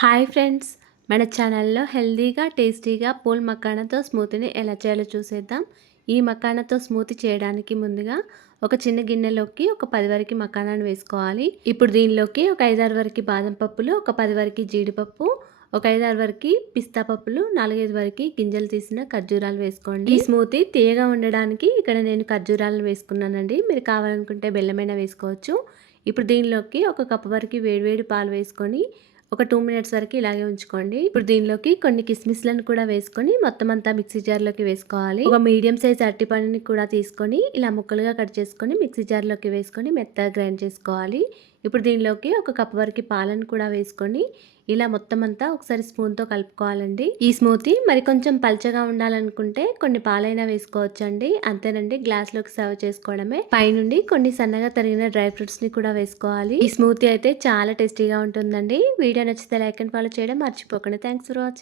Hi friends, మన ఛానల్లో హెల్తీగా టేస్టీగా పూల్ మకానాతో స్మూతీని ఎలా చేయాలో చూసేద్దాం. ఈ మకానాతో స్మూతీ చేయడానికి ముందుగా ఒక చిన్న గిన్నెలోకి ఒక 10 వరకు మకానాన్ని వేసుకోవాలి. ఇప్పుడు దీనిలోకి ఒక 5-6 వరకు బాదం పప్పులు, ఒక 10 వరకు జీడిపప్పు, ఒక 5-6 వరకు పిస్తా పప్పులు, 4-5 వరకు గింజలు తీసిన ఖర్జూరాలు వేసుకోండి. ఈ స్మూతీ తీయగా ఉండడానికి ఇక్కడ నేను ఖర్జూరాలను వేసుకున్నానండి. మీరు కావాలనుకుంటే బెల్లమైనా వేసుకోవచ్చు. ఇప్పుడు దీనిలోకి ఒక కప్పు వరకు వేడివేడి పాలు వేసుకొని ఒక 2 మినిట్స్ వరకు ఇలాగే ఉంచుకోండి. ఇప్పుడు దీనిలోకి కొన్ని కిస్మిస్లను కూడా వేసుకొని మొత్తం అంతా మిక్సీ జార్లోకి వేసుకోవాలి. ఒక మీడియం సైజ్ అరటిపండుని కూడా తీసుకొని ఇలా ముక్కలుగా కట్ చేసుకొని మిక్సీ జార్లోకి వేసుకొని మెత్తగా గ్రైండ్ చేసుకోవాలి. ఇప్పుడు దీనిలోకి ఒక కప్ వరకు పాలను కూడా వేసుకొని ఇలా మొత్తం అంతా ఒకసారి స్పూన్తో కలుపుకోవాలండి. ఈ స్మూతీ మరి కొంచెం పల్చగా ఉండాలనుకుంటే కొన్ని పాలైనా వేసుకోవచ్చండి. అంతేనండి, గ్లాస్లోకి సర్వ్ చేసుకోవడమే. పైనుండి కొన్ని సన్నగా తరిగిన డ్రై ఫ్రూట్స్ని కూడా వేసుకోవాలి. ఈ స్మూతీ అయితే చాలా టేస్టీగా ఉంటుందండి. వీడియో నచ్చితే లైక్ అండ్ ఫాలో చేయడం మర్చిపోకండి. Thanks for watching.